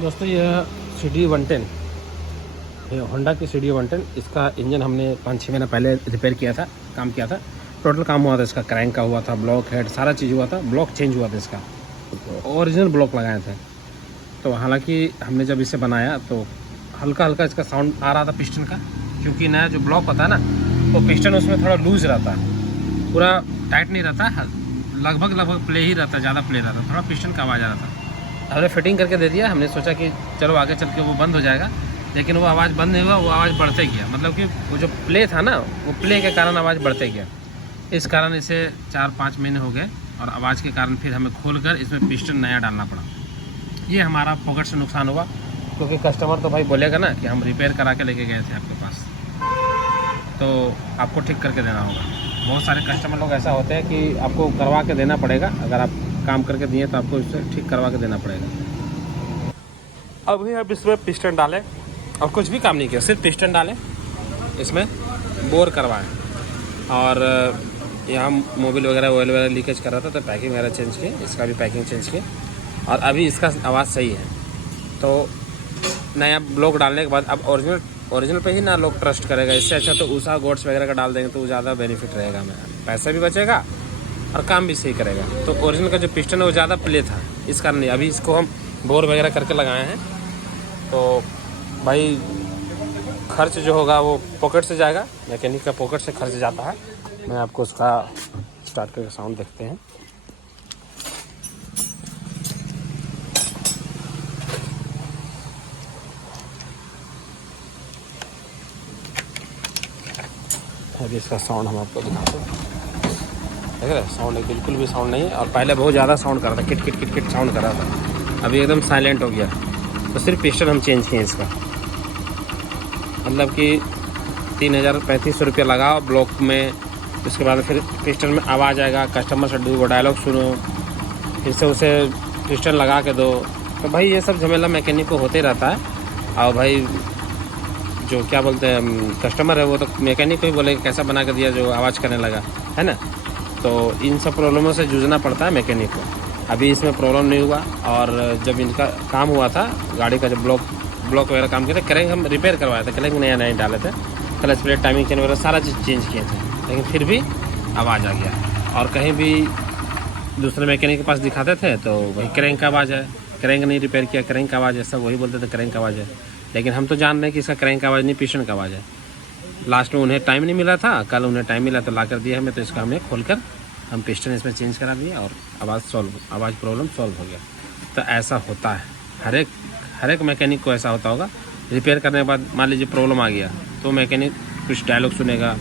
दोस्तों ये CD 110, ये होंडा की CD 110, इसका इंजन हमने 5-6 महीना पहले रिपेयर किया था, काम किया था। टोटल काम हुआ था इसका, क्रैंक का हुआ था, ब्लॉक हेड सारा चीज़ हुआ था, ब्लॉक चेंज हुआ था इसका, ओरिजिनल ब्लॉक लगाए थे। तो हालांकि हमने जब इसे बनाया तो हल्का हल्का इसका साउंड आ रहा था पिस्टन का, क्योंकि नया जो ब्लॉक होता है ना, वो पिस्टन उसमें थोड़ा लूज रहता है, पूरा टाइट नहीं रहता, लगभग प्ले ही रहता है, ज़्यादा प्ले रहता है, थोड़ा पिस्टन का आवाज़ आ रहा था। हमने फिटिंग करके दे दिया, हमने सोचा कि चलो आगे चल के वो बंद हो जाएगा, लेकिन वो आवाज़ बंद नहीं हुआ, वो आवाज़ बढ़ते गया। मतलब कि वो जो प्ले था ना, वो प्ले के कारण आवाज़ बढ़ते गया। इस कारण इसे 4-5 महीने हो गए और आवाज़ के कारण फिर हमें खोलकर इसमें पिस्टन नया डालना पड़ा। ये हमारा पॉकेट से नुकसान हुआ, क्योंकि कस्टमर तो भाई बोलेगा ना कि हम रिपेयर करा के लेके गए थे आपके पास, तो आपको ठीक करके देना होगा। बहुत सारे कस्टमर लोग ऐसा होते हैं कि आपको करवा के देना पड़ेगा, अगर आप काम करके दिए तो आपको इसे ठीक करवा के देना पड़ेगा। अभी अब इसमें पिस्टन डालें और कुछ भी काम नहीं किया, सिर्फ पिस्टन डालें, इसमें बोर करवाएं, और यहाँ मोबिल वगैरह ऑयल वगैरह लीकेज कर रहा था तो पैकिंग वगैरह चेंज की, इसका भी पैकिंग चेंज की, और अभी इसका आवाज़ सही है। तो नया ब्लॉक डालने के बाद अब ओरिजिनल पे ही ना लोग ट्रस्ट करेगा। इससे अच्छा तो उषा गोड्स वगैरह का डाल देंगे तो ज़्यादा बेनिफिट रहेगा, हमें पैसा भी बचेगा और काम भी सही करेगा। तो ओरिजिनल का जो पिस्टन है वो ज़्यादा प्ले था, इस कारण नहीं। अभी इसको हम बोर वगैरह करके लगाए हैं, तो भाई खर्च जो होगा वो पॉकेट से जाएगा, मैकेनिक का पॉकेट से खर्च जाता है। मैं आपको उसका स्टार्ट करके साउंड देखते हैं। अभी इसका साउंड हम आपको दिखाते हैं, देख रहे हैं साउंड बिल्कुल भी साउंड नहीं है, और पहले बहुत ज़्यादा साउंड कर रहा था, kit kit kit kit sound कर रहा था, अभी एकदम साइलेंट हो गया। तो सिर्फ पिस्टन हम चेंज किए इसका, मतलब कि 3000-3500 रुपया लगाओ ब्लॉक में, उसके बाद फिर पिस्टन में आवाज़ आएगा, कस्टमर से वो डायलॉग सुनो, फिर से उसे पिस्टन लगा के दो। तो भाई ये सब झमेला मैकेनिक को होते रहता है। और भाई जो क्या बोलते हैं कस्टमर है, वो तो मैकेनिक को ही बोलेगा कैसा बना के दिया जो आवाज़ करने लगा, है ना। तो इन सब प्रॉब्लमों से जूझना पड़ता है मैकेनिक को। अभी इसमें प्रॉब्लम नहीं हुआ, और जब इनका काम हुआ था गाड़ी का, जब ब्लॉक वगैरह काम किया था, क्रैंक हम रिपेयर करवाए थे, क्रैंक नया नया डाले थे, क्लच प्लेट टाइमिंग चेन वगैरह सारा चीज़ चेंज किए थे, लेकिन फिर भी आवाज़ आ गया। और कहीं भी दूसरे मैकेनिक के पास दिखाते थे तो वही क्रैंक का आवाज़ है, क्रैंक नहीं रिपेयर किया, क्रैंक का आवाज़ है, सब वही बोलते थे क्रैंक का आवाज़ है। लेकिन हम तो जान रहे हैं कि इसका क्रैंक का आवाज़ नहीं, पिस्टन का आवाज़ है। लास्ट में उन्हें टाइम नहीं मिला था, कल उन्हें टाइम मिला तो ला कर दिया हमें, तो इसका हमने खोलकर हम पिस्टन इसमें चेंज करा दिया और आवाज़ प्रॉब्लम सॉल्व हो गया। तो ऐसा होता है, हर एक मैकेनिक को ऐसा होता होगा। रिपेयर करने के बाद मान लीजिए प्रॉब्लम आ गया, तो मैकेनिक कुछ डायलॉग सुनेगा।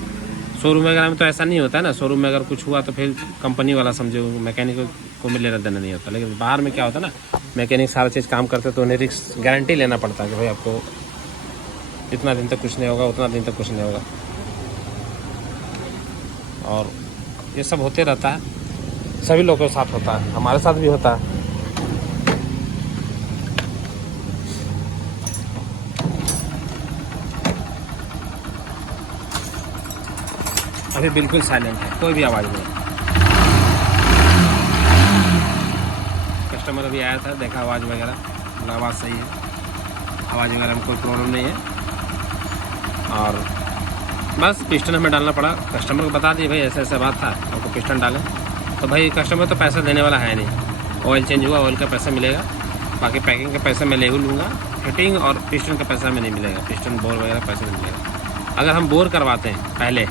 शोरूम वगैरह में तो ऐसा नहीं होता है ना, शोरूम में अगर कुछ हुआ तो फिर कंपनी वाला समझे, मैकेनिक को में लेना देना नहीं होता। लेकिन बाहर में क्या होता है ना, मैकेनिक सारा चीज़ काम करते तो उन्हें रिस्क गारंटी लेना पड़ता है कि भाई आपको इतना दिन तक कुछ नहीं होगा, उतना दिन तक कुछ नहीं होगा। और ये सब होते रहता है, सभी लोगों के साथ होता है, हमारे साथ भी होता है। अभी बिल्कुल साइलेंट है, कोई भी आवाज़ नहीं। कस्टमर अभी आया था, देखा आवाज़ वगैरह, मतलब आवाज़ सही है, आवाज़ वगैरह में कोई प्रॉब्लम नहीं है। और बस पिस्टन हमें डालना पड़ा, कस्टमर को बता दिए भाई ऐसा ऐसा बात था, आपको पिस्टन डालें। तो भाई कस्टमर तो पैसा देने वाला है नहीं, ऑयल चेंज हुआ, ऑयल का पैसा मिलेगा, बाकी पैकिंग का पैसा मैं ले लूँगा, फिटिंग और पिस्टन का पैसा में नहीं मिलेगा, पिस्टन बोर वगैरह पैसा नहीं मिलेगा। अगर हम बोर करवाते हैं पहले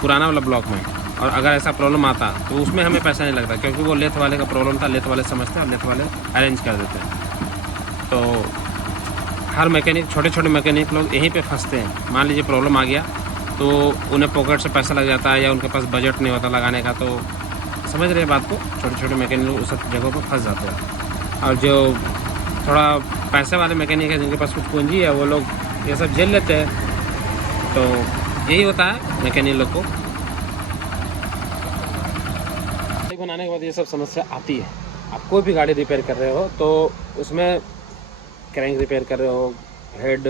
पुराना वाला ब्लॉक में, और अगर ऐसा प्रॉब्लम आता तो उसमें हमें पैसा नहीं लगता, क्योंकि वो लेथ वाले का प्रॉब्लम था, लेथ वाले समझते हैं, लेथ वाले अरेंज कर देते हैं। तो हर मैकेनिक, छोटे छोटे मैकेनिक लोग यहीं पे फंसते हैं। मान लीजिए प्रॉब्लम आ गया तो उन्हें पॉकेट से पैसा लग जाता है, या उनके पास बजट नहीं होता लगाने का। तो समझ रहे हैं बात को, छोटे छोटे मैकेनिक लोग उस जगहों पर फंस जाते हैं। और जो थोड़ा पैसे वाले मैकेनिक है, जिनके पास कुछ पूंजी है, वो लोग ये सब झेल लेते हैं। तो यही होता है मैकेनिक लोग को। बनाने के बाद ये सब समस्या आती है। आप कोई भी गाड़ी रिपेयर कर रहे हो तो उसमें क्रैंक रिपेयर कर रहे हो, हेड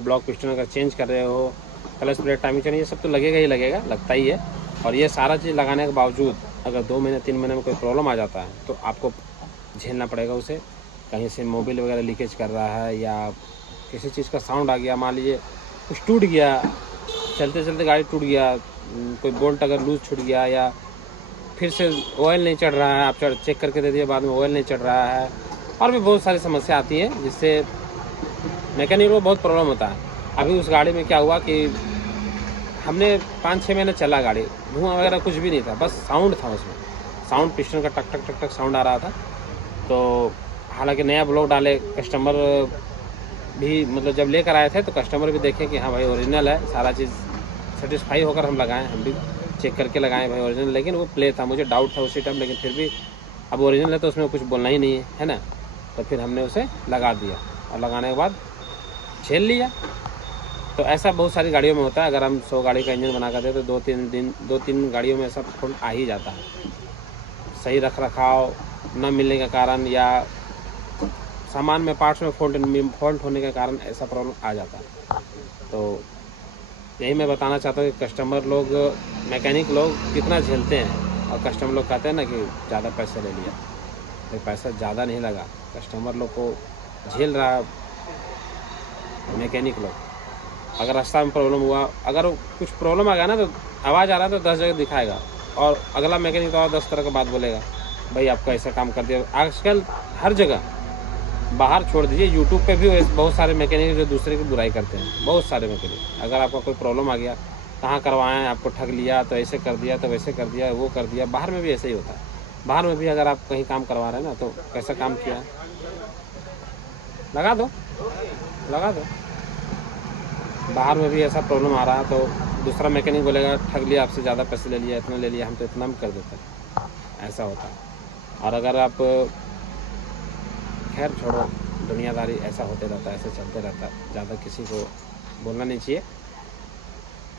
ब्लॉक पिस्टन अगर चेंज कर रहे हो, क्लच प्लेट टाइमिंग चेन, ये सब तो लगेगा ही लगेगा, लगता ही है। और ये सारा चीज़ लगाने के बावजूद अगर 2 महीने 3 महीने में कोई प्रॉब्लम आ जाता है तो आपको झेलना पड़ेगा उसे। कहीं से मोबिल वगैरह लीकेज कर रहा है या किसी चीज़ का साउंड आ गया, मान लीजिए कुछ टूट गया, चलते चलते गाड़ी टूट गया, कोई बोल्ट अगर लूज छूट गया या फिर से ऑयल नहीं चढ़ रहा है, आप चेक करके दे दिए, बाद में ऑयल नहीं चढ़ रहा है, और भी बहुत सारी समस्या आती है जिससे मैकेनिक को बहुत प्रॉब्लम होता है। अभी उस गाड़ी में क्या हुआ कि हमने 5-6 महीने चला गाड़ी, धुआं वगैरह कुछ भी नहीं था, बस साउंड था उसमें, साउंड पिस्टन का टक टक टक टक साउंड आ रहा था। तो हालांकि नया ब्लॉक डाले, कस्टमर भी मतलब जब लेकर आए थे तो कस्टमर भी देखे कि हाँ भाई ओरिजिनल है, सारा चीज़ सेटिस्फाई होकर हम लगाएं, हम भी चेक करके लगाएं भाई ओरिजिनल। लेकिन वो प्ले था, मुझे डाउट था उसी टाइम, लेकिन फिर भी अब ओरिजिनल है तो उसमें कुछ बोलना ही नहीं है ना। तो फिर हमने उसे लगा दिया और लगाने के बाद झेल लिया। तो ऐसा बहुत सारी गाड़ियों में होता है, अगर हम 100 गाड़ी का इंजन बना कर दे तो 2-3 गाड़ियों में ऐसा फॉल्ट आ ही जाता है। सही रख रखाव न मिलने के कारण या सामान में पार्ट्स में फॉल्ट होने के कारण ऐसा प्रॉब्लम आ जाता है। तो यही मैं बताना चाहता हूँ कि कस्टमर लोग, मैकेनिक लोग कितना झेलते हैं, और कस्टमर लोग कहते हैं ना कि ज़्यादा पैसा ले लिया, तो पैसा ज़्यादा नहीं लगा, कस्टमर लोग को झेल रहा है मैकेनिक लोग। अगर रास्ता में प्रॉब्लम हुआ, अगर कुछ प्रॉब्लम आ गया ना तो आवाज़ आ रहा है तो 10 जगह दिखाएगा, और अगला मैकेनिक तो 10 तरह का बात बोलेगा, भाई आपका ऐसा काम कर दिया। आजकल हर जगह, बाहर छोड़ दीजिए, यूट्यूब पे भी बहुत सारे मैकेनिक जो दूसरे की बुराई करते हैं, बहुत सारे मैकेनिक। अगर आपका कोई प्रॉब्लम आ गया, कहाँ करवाएं, आपको ठग लिया तो ऐसे कर दिया, तो वैसे कर दिया, वो कर दिया। बाहर में भी ऐसे ही होता है, बाहर में भी अगर आप कहीं काम करवा रहे हैं ना तो कैसा काम किया, लगा दो, लगा दो। बाहर में भी ऐसा प्रॉब्लम आ रहा है तो दूसरा मैकेनिक बोलेगा ठग लिया, आपसे ज़्यादा पैसे ले लिया, इतना ले लिया, हम तो इतना में कर देते हैं, ऐसा होता है। और अगर आप, खैर छोड़ो, दुनियादारी ऐसा होते रहता है, ऐसे चलते रहता है, ज़्यादा किसी को बोलना नहीं चाहिए।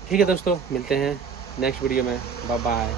ठीक है दोस्तों, मिलते हैं नेक्स्ट वीडियो में, बाय बाय।